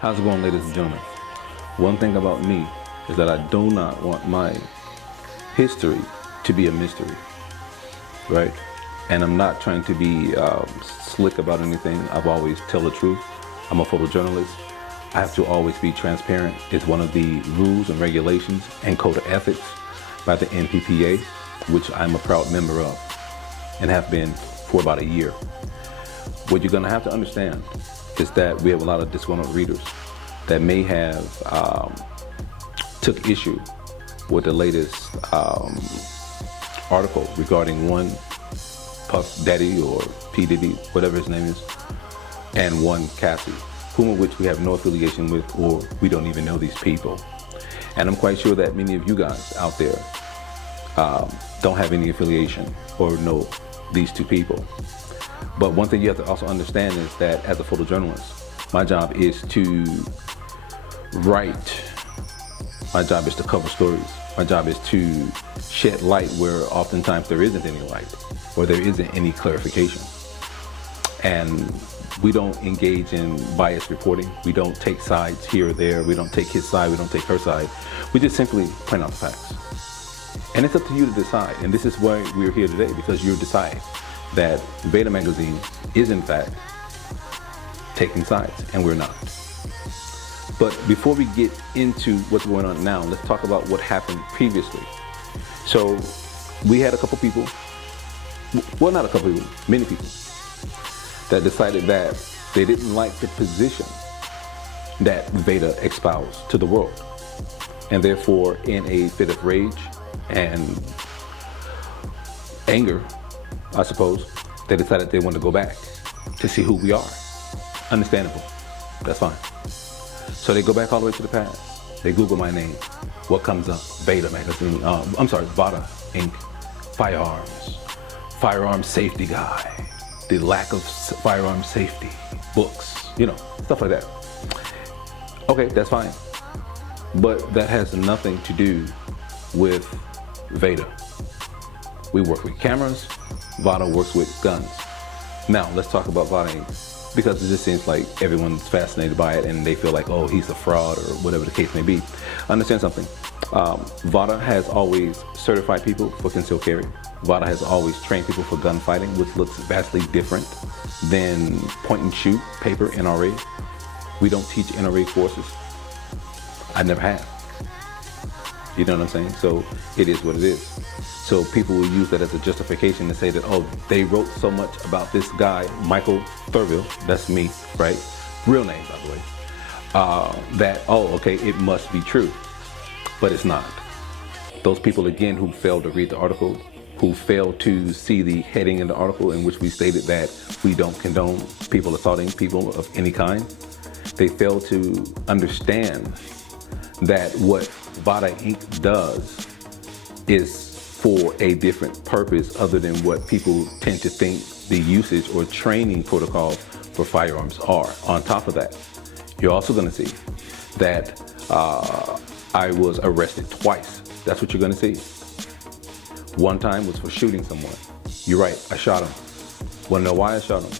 How's it going, ladies and gentlemen? One thing about me is that I do not want my history to be a mystery, right? And I'm not trying to be slick about anything. I've always tell the truth. I'm a photojournalist. I have to always be transparent. It's one of the rules and regulations and code of ethics by the NPPA, which I'm a proud member of and have been for about a year. What you're gonna have to understand is that we have a lot of disgruntled readers that may have took issue with the latest article regarding one Puff Daddy or P. Diddy, whatever his name is, and one Cassie, whom of which we have no affiliation with, or we don't even know these people. And I'm quite sure that many of you guys out there don't have any affiliation or know these two people. But one thing you have to also understand is that as a photojournalist, my job is to write. My job is to cover stories. My job is to shed light where oftentimes there isn't any light or there isn't any clarification. And we don't engage in biased reporting. We don't take sides here or there. We don't take his side. We don't take her side. We just simply point out the facts. And it's up to you to decide. And this is why we're here today, because you decide that VEDA magazine is in fact taking sides, and we're not. But before we get into what's going on now, let's talk about what happened previously. So we had a couple people, well, not a couple people, many people, that decided that they didn't like the position that VEDA espoused to the world. And therefore, in a fit of rage and anger, I suppose, they decided they wanted to go back to see who we are. Understandable. That's fine. So they go back all the way to the past. They Google my name. What comes up? VEDA magazine. VEDA Inc. Firearms safety guy. The lack of firearm safety. Books. You know, stuff like that. Okay, that's fine. But that has nothing to do with VEDA. We work with cameras. VEDA works with guns. Now, let's talk about VEDA Inc., because it just seems like everyone's fascinated by it and they feel like, oh, he's a fraud or whatever the case may be. Understand something. VEDA has always certified people for concealed carry. VEDA has always trained people for gunfighting, which looks vastly different than point and shoot, paper, NRA. We don't teach NRA courses. I never have. You know what I'm saying? So it is what it is. So people will use that as a justification to say that, oh, they wrote so much about this guy, Michael Thervil, that's me, right? Real name, by the way. That, oh, okay, it must be true. But it's not. Those people, again, who failed to read the article, who failed to see the heading in the article in which we stated that we don't condone people assaulting people of any kind, they failed to understand that what VEDA Inc. does is for a different purpose other than what people tend to think the usage or training protocols for firearms are. On top of that, you're also going to see that I was arrested twice. That's what you're going to see. One time was for shooting someone. You're right, I shot him. Want to know why I shot him?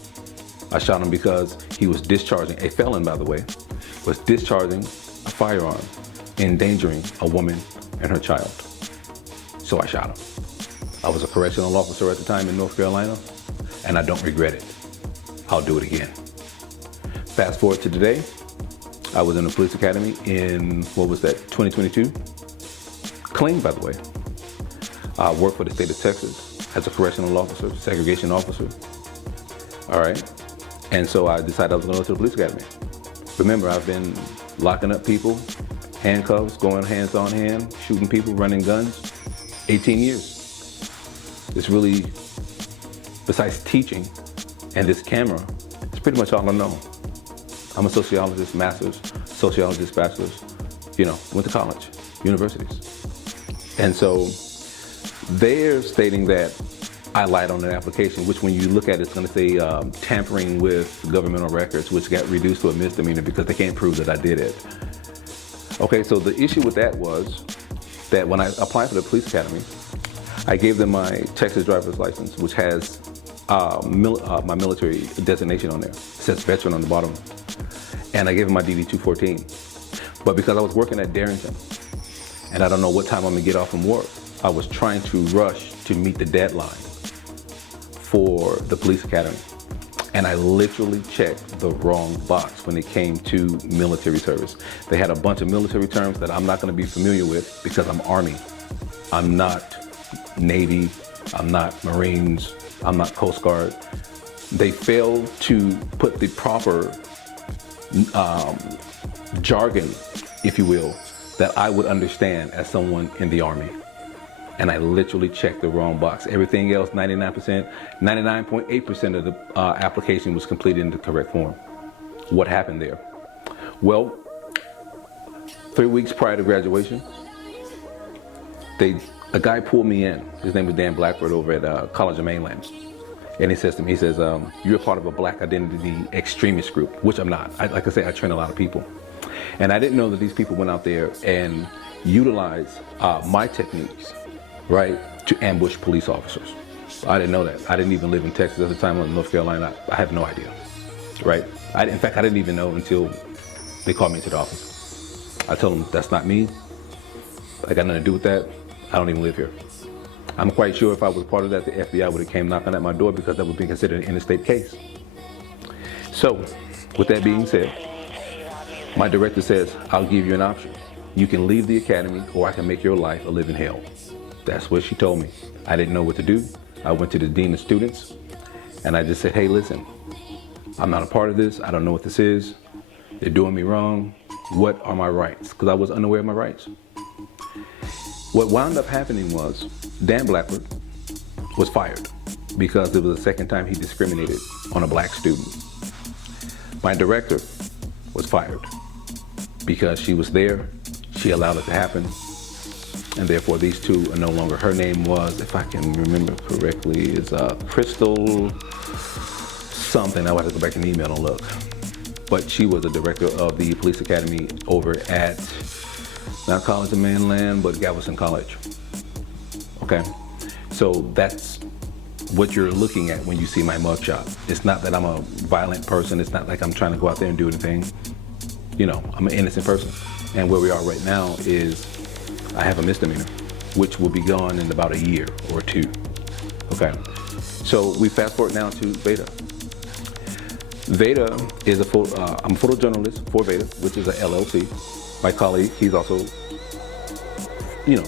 I shot him because he was discharging, a felon by the way, was discharging a firearm, endangering a woman and her child. So I shot him. I was a correctional officer at the time in North Carolina, and I don't regret it. I'll do it again. Fast forward to today, I was in the police academy in, what was that, 2022? Clean, by the way. I worked for the state of Texas as a correctional officer, segregation officer. All right. And so I decided I was going to go to the police academy. Remember, I've been locking up people, handcuffs, going hands on hand, shooting people, running guns, 18 years. It's really, besides teaching and this camera, it's pretty much all I know. I'm a sociologist, master's, sociologist, bachelor's, you know, went to college, universities. And so they're stating that I lied on an application, which when you look at it, it's going to say tampering with governmental records, which got reduced to a misdemeanor because they can't prove that I did it. Okay, so the issue with that was that when I applied for the police academy, I gave them my Texas driver's license, which has my military designation on there. It says veteran on the bottom. and I gave him my DD-214. But because I was working at Darrington, and I don't know what time I'm gonna get off from work, I was trying to rush to meet the deadline for the police academy. And I literally checked the wrong box when it came to military service. They had a bunch of military terms that I'm not gonna be familiar with because I'm Army. I'm not Navy, I'm not Marines, I'm not Coast Guard. They failed to put the proper jargon, if you will, that I would understand as someone in the Army. And I literally checked the wrong box. Everything else, 99.8% of the application was completed in the correct form. What happened there? Well, 3 weeks prior to graduation, a guy pulled me in. His name was Dan Blackford over at College of Mainland. And he says to me, you're part of a black identity extremist group, which I'm not. Like I say, I train a lot of people. And I didn't know that these people went out there and utilized my techniques, right, to ambush police officers. I didn't know that. I didn't even live in Texas at the time. I was in North Carolina. I have no idea, right? In fact, I didn't even know until they called me into the office. I told them, that's not me. I got nothing to do with that. I don't even live here. I'm quite sure if I was part of that, the FBI would have came knocking at my door because that would be considered an interstate case. So, with that being said, my director says, I'll give you an option. You can leave the academy or I can make your life a living hell. That's what she told me. I didn't know what to do. I went to the dean of students and I just said, hey, listen, I'm not a part of this. I don't know what this is. They're doing me wrong. What are my rights? Because I was unaware of my rights. What wound up happening was Dan Blackford was fired because it was the second time he discriminated on a black student. My director was fired because she was there, she allowed it to happen, and therefore these two are no longer. Her name was, if I can remember correctly, is Crystal something. I would have to go back in the email and look. But she was the director of the police academy over at, not College of Mainland, but Galveston College. Okay, so that's what you're looking at when you see my mugshot. It's not that I'm a violent person. It's not like I'm trying to go out there and do anything. You know, I'm an innocent person. And where we are right now is I have a misdemeanor, which will be gone in about a year or two. Okay, so we fast forward now to VEDA. VEDA is I'm a photojournalist for VEDA, which is a LLC. My colleague, he's also, you know,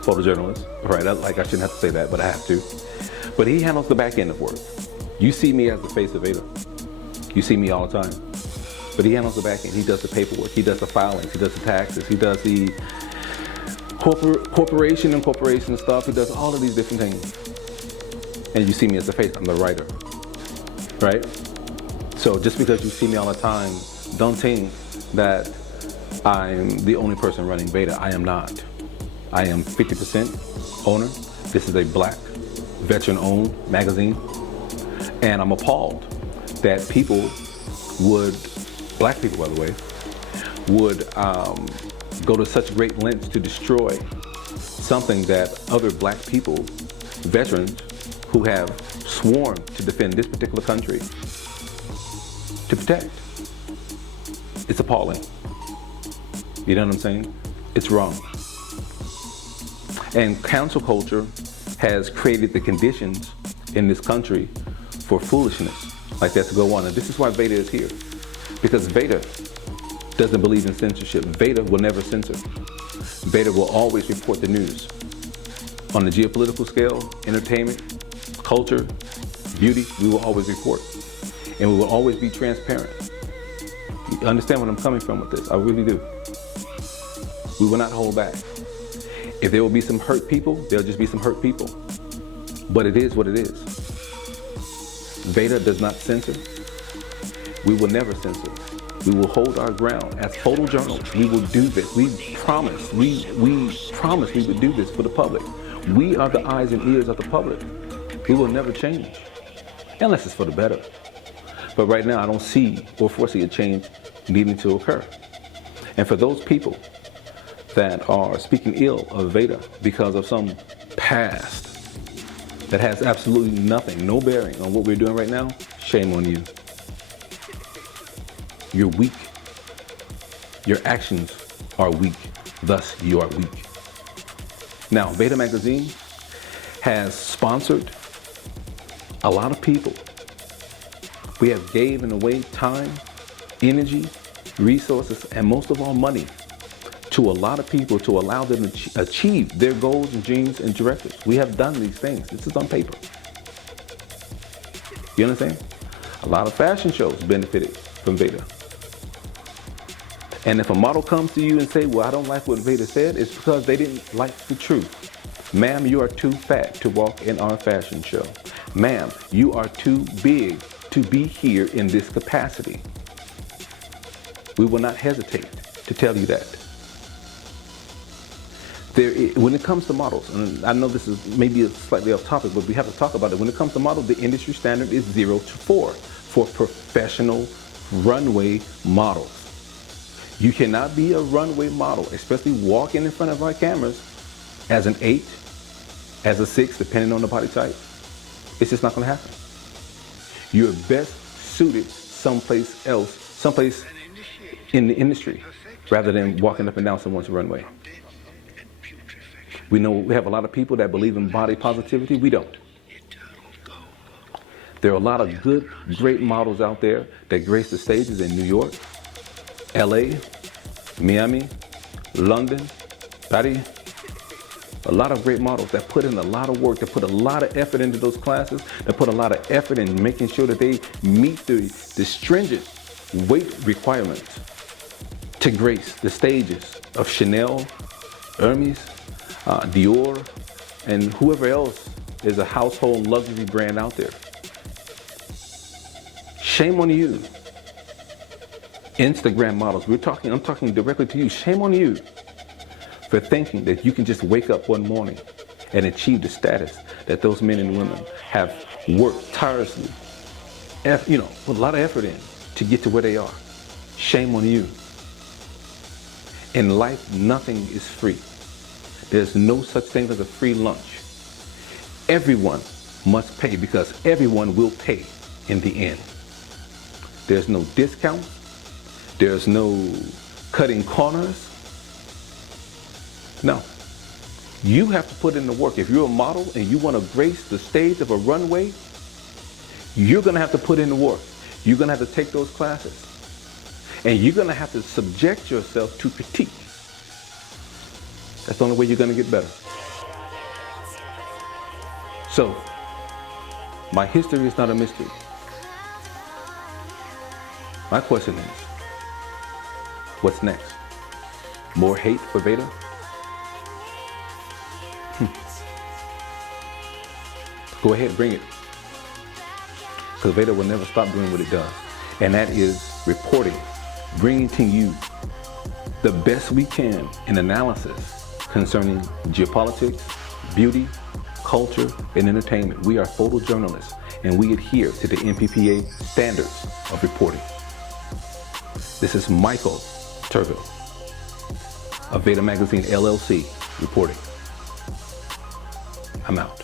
photojournalist, right? Like I shouldn't have to say that, but I have to. But he handles the back end of work. You see me as the face of VEDA. You see me all the time. But he handles the back end. He does the paperwork. He does the filings. He does the taxes. He does the corporation stuff. He does all of these different things. And you see me as the face. I'm the writer, right? So just because you see me all the time, don't think that I'm the only person running VEDA. I am not. I am 50% owner. This is a black, veteran-owned magazine. And I'm appalled that people would, black people by the way, would go to such great lengths to destroy something that other black people, veterans, who have sworn to defend this particular country, to protect. It's appalling. You know what I'm saying? It's wrong. And cancel culture has created the conditions in this country for foolishness like that to go on. And this is why VEDA is here. Because VEDA doesn't believe in censorship. VEDA will never censor. VEDA will always report the news. On the geopolitical scale, entertainment, culture, beauty, we will always report. And we will always be transparent. You understand where I'm coming from with this? I really do. We will not hold back. If there will be some hurt people, there'll just be some hurt people. But it is what it is. VEDA does not censor. We will never censor. We will hold our ground. As photojournalists, we will do this. We promise. We promise we would do this for the public. We are the eyes and ears of the public. We will never change, unless it's for the better. But right now, I don't see or foresee a change needing to occur. And for those people that are speaking ill of VEDA because of some past that has absolutely nothing, no bearing on what we're doing right now, shame on you. You're weak. Your actions are weak. Thus, you are weak. Now, VEDA Magazine has sponsored a lot of people. We have given away time, energy, resources, and most of all money to a lot of people to allow them to achieve their goals and dreams and directives. We have done these things. This is on paper. You understand? A lot of fashion shows benefited from VEDA. And if a model comes to you and say, well, I don't like what VEDA said, it's because they didn't like the truth. Ma'am, you are too fat to walk in our fashion show. Ma'am, you are too big to be here in this capacity. We will not hesitate to tell you that. When it comes to models, and I know this is maybe slightly off topic, but we have to talk about it. When it comes to models, the industry standard is 0 to 4 for professional runway models. You cannot be a runway model, especially walking in front of our cameras, as an 8, as a 6, depending on the body type. It's just not going to happen. You're best suited someplace else, someplace in the industry, rather than walking up and down someone's runway. We know we have a lot of people that believe in body positivity. We don't. There are a lot of good, great models out there that grace the stages in New York, LA, Miami, London, Paris. A lot of great models that put in a lot of work, that put a lot of effort into those classes, that put a lot of effort in making sure that they meet the stringent weight requirements to grace the stages of Chanel, Hermes, Dior, and whoever else is a household luxury brand out there. Shame on you. Instagram models, I'm talking directly to you. Shame on you for thinking that you can just wake up one morning and achieve the status that those men and women have worked tirelessly, put a lot of effort in to get to where they are. Shame on you. In life, nothing is free. There's no such thing as a free lunch. Everyone must pay because everyone will pay in the end. There's no discount. There's no cutting corners. No. You have to put in the work. If you're a model and you want to grace the stage of a runway, you're going to have to put in the work. You're going to have to take those classes. And you're going to have to subject yourself to critique. That's the only way you're going to get better. So, my history is not a mystery. My question is, what's next? More hate for VEDA? Go ahead, bring it. Because VEDA will never stop doing what it does. And that is reporting, bringing to you the best we can in analysis concerning geopolitics, beauty, culture, and entertainment. We are photojournalists, and we adhere to the NPPA standards of reporting. This is Michael Thervil of VEDA Magazine LLC reporting. I'm out.